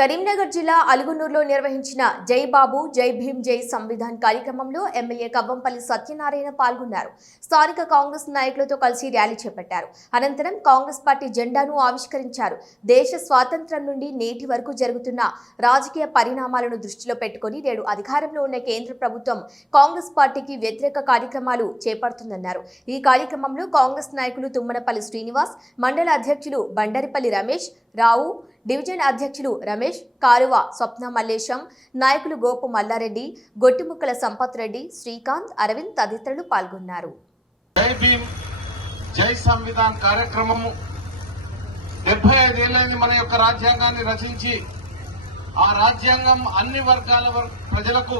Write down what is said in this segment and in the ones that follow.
కరీంనగర్ జిల్లా అలుగునూరులో నిర్వహించిన జై బాబు జై భీమ్ జై సంవిధాన్ కార్యక్రమంలో ఎమ్మెల్యే కవ్వంపల్లి సత్యనారాయణ పాల్గొన్నారు. స్థానిక కాంగ్రెస్ నాయకులతో కలిసి ర్యాలీ చేపట్టారు. అనంతరం కాంగ్రెస్ పార్టీ జెండాను ఆవిష్కరించారు. దేశ స్వాతంత్ర్యం నుండి నేటి వరకు జరుగుతున్న రాజకీయ పరిణామాలను దృష్టిలో పెట్టుకుని నేడు అధికారంలో ఉన్న కేంద్ర ప్రభుత్వం కాంగ్రెస్ పార్టీకి వ్యతిరేక కార్యక్రమాలు చేపడుతుందన్నారు. ఈ కార్యక్రమంలో కాంగ్రెస్ నాయకులు తుమ్మనపల్లి శ్రీనివాస్ మండల అధ్యక్షులు బండరిపల్లి రమేష్ రావు డివిజన్ అధ్యక్షులు రమేష్ కారువ స్వప్న మల్లేశం నాయకులు గోపు మల్లారెడ్డి గొట్టిముక్కల సంపత్ రెడ్డి శ్రీకాంత్ అరవింద్ తదితరులు పాల్గొన్నారు. జై భీమ్ జై సంవిధాన్ కార్యక్రమము. డెబ్బై ఐదేళ్ళైంది మన యొక్క రాజ్యాంగాన్ని రచించి ఆ రాజ్యాంగం అన్ని వర్గాల ప్రజలకు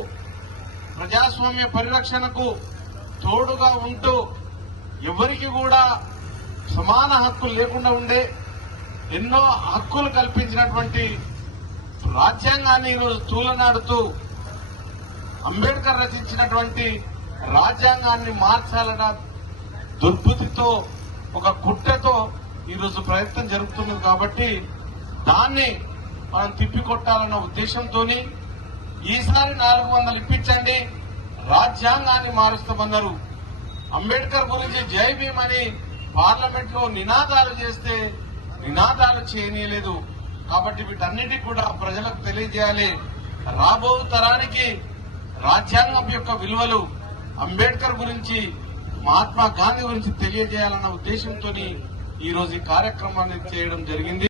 ప్రజాస్వామ్య పరిరక్షణకు తోడుగా ఉంటూ ఎవరికి కూడా సమాన హక్కులు లేకుండా ఉండే ఎన్నో హక్కులు కల్పించినటువంటి రాజ్యాంగాన్ని ఈరోజు తూలనాడుతూ అంబేద్కర్ రచించినటువంటి రాజ్యాంగాన్ని మార్చాలన్న దుర్బుద్ధితో ఒక కుట్రతో ఈరోజు ప్రయత్నం జరుగుతున్నది కాబట్టి దాన్ని మనం తిప్పికొట్టాలన్న ఉద్దేశంతో ఈసారి నాలుగు వందలు ఇప్పించండి రాజ్యాంగాన్ని మారుస్తామన్నారు. అంబేద్కర్ గురించి జై భీమ్ అని పార్లమెంట్లో నినాదాలు చేస్తే నినాద చేయనీయలేదు. కాబట్టి వీటన్నిటికీ కూడా ప్రజలకు తెలియజేయాలి. రాబో తరానికి రాజ్యాంగం యొక్క విలువలు అంబేద్కర్ గురించి మహాత్మా గాంధీ గురించి తెలియజేయాలన్న ఉద్దేశంతో ఈ రోజు ఈ కార్యక్రమాన్ని చేయడం జరిగింది.